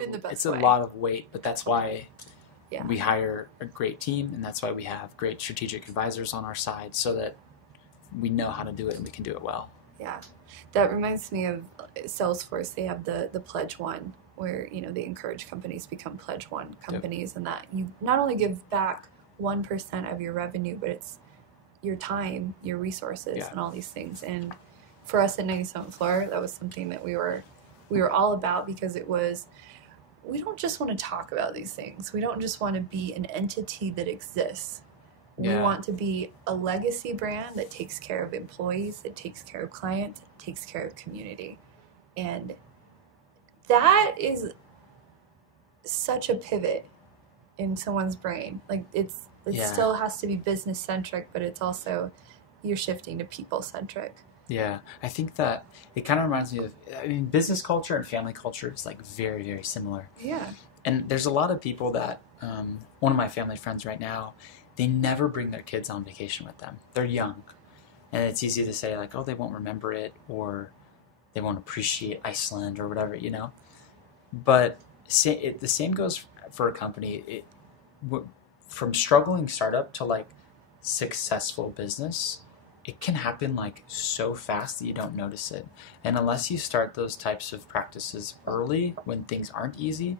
but in the best it's way. a lot of weight, but that's why Yeah. we hire a great team, and that's why we have great strategic advisors on our side, so that we know how to do it and we can do it well. Yeah. That reminds me of Salesforce. They have the Pledge One, where, you know, they encourage companies to become Pledge One companies, and that you not only give back 1% of your revenue, but it's your time, your resources, and all these things. And for us at 97 Floor, that was something that we were all about, because it was, we don't just want to talk about these things. We don't just want to be an entity that exists. We want to be a legacy brand that takes care of employees, that takes care of clients, that takes care of community. And that is such a pivot in someone's brain. Like, it still has to be business centric, but it's also, you're shifting to people centric. Yeah, I think that it kind of reminds me of, I mean, business culture and family culture is like very, very similar. Yeah. And there's a lot of people that, one of my family friends right now, they never bring their kids on vacation with them. They're young. And it's easy to say like, oh, they won't remember it, or they won't appreciate Iceland or whatever, you know. But the same goes for a company. From struggling startup to like successful business, it can happen like so fast that you don't notice it. And unless you start those types of practices early when things aren't easy,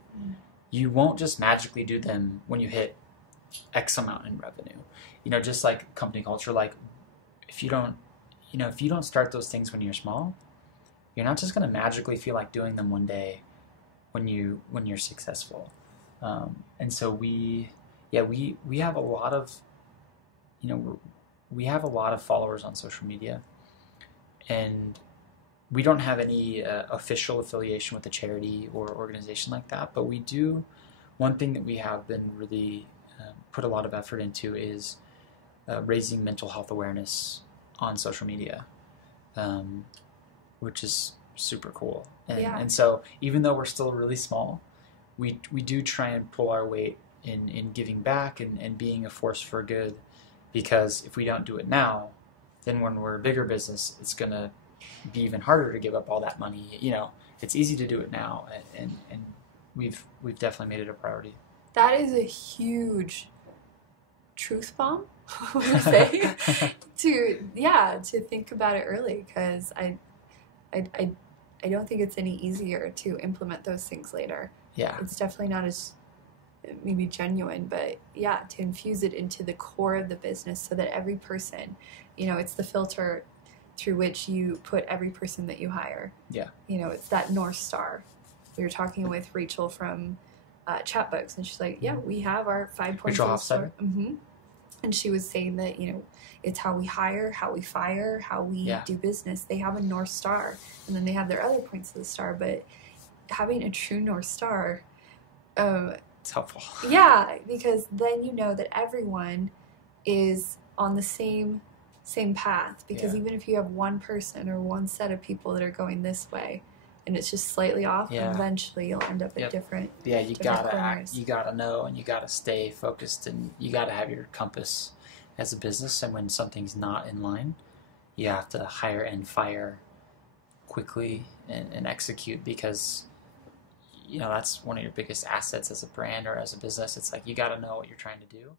you won't just magically do them when you hit X amount in revenue. You know, just like company culture, like if you don't start those things when you're small, you're not just going to magically feel like doing them one day when you're successful. And so we have a lot of, we have a lot of followers on social media, and we don't have any official affiliation with a charity or organization like that, but we do. One thing that we have been really put a lot of effort into is raising mental health awareness on social media, which is super cool. And so even though we're still really small, we do try and pull our weight in giving back and being a force for good, because if we don't do it now, then when we're a bigger business, it's going to be even harder to give up all that money. You know, it's easy to do it now, and we've definitely made it a priority. That is a huge truth bomb, I would say, to think about it early, because I don't think it's any easier to implement those things later. Yeah. It's definitely not as maybe genuine, but yeah, to infuse it into the core of the business so that every person, it's the filter through which you put every person that you hire. Yeah. It's that North Star. We were talking with Rachel from Chatbooks, and she's like, yeah, we have our 5 points of the store. And she was saying that, it's how we hire, how we fire, how we do business. They have a North Star, and then they have their other points of the star. But having a true North Star, it's helpful. Yeah, because then you know that everyone is on the same path. Because even if you have one person or one set of people that are going this way, and it's just slightly off, eventually you'll end up at different. Yeah, you gotta act, you gotta know, and you gotta stay focused, and you gotta have your compass as a business. And when something's not in line, you have to hire and fire quickly and execute, because that's one of your biggest assets as a brand or as a business. It's like you gotta know what you're trying to do.